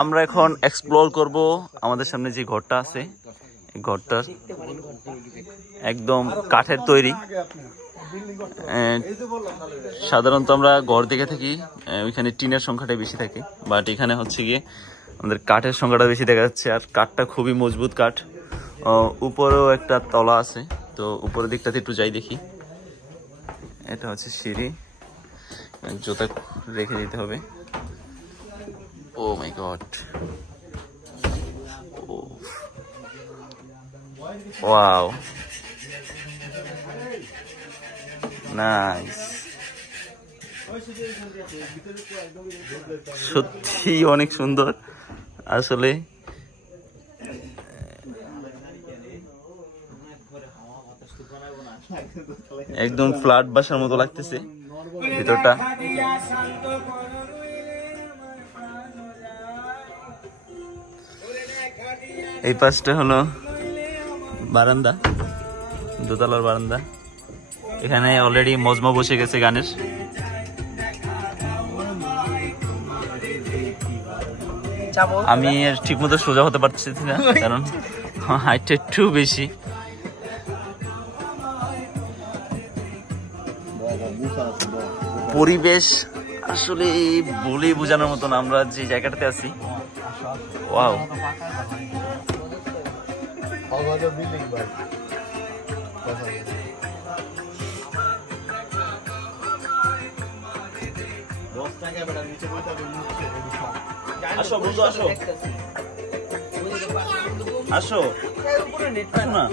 আমরা এখন এক্সপ্লোর করব আমাদের সামনে যে ঘরটা আছে, এই ঘরটার একদম কাঠের তৈরি। সাধারণত আমরা ঘর দেখে থাকি ওইখানে টিনের সংখ্যাটা বেশি থাকে, বাট এখানে হচ্ছে গিয়ে আমাদের কাঠের সংখ্যাটা বেশি দেখা যাচ্ছে। আর কাঠটা খুবই মজবুত কাঠ। উপরেও একটা তলা আছে, তো উপরের দিকটাতে একটু যাই দেখি। এটা হচ্ছে সিঁড়ি, জুতা রেখে দিতে হবে। ও মাই গড, ওয়াও, নাইস, সত্যি অনেক সুন্দর আসলে। একদম ফ্ল্যাট বাসার মতো লাগতেছে ভিতরটা। এই পাশটা হলো বারান্দা, দোতলার বারান্দা। এখানে অলরেডি মজমা বসে গেছে গানের। আমি ঠিক মতো সোজা হতে পারছি না, কারণ হাইটটা একটু বেশি। পরিবেশ আসলে বলে বোঝানোর মতন। আমরা যে জায়গাটাতে আছি, ওয়াও, আসো বন্ধু, আসো আসো, আসো না।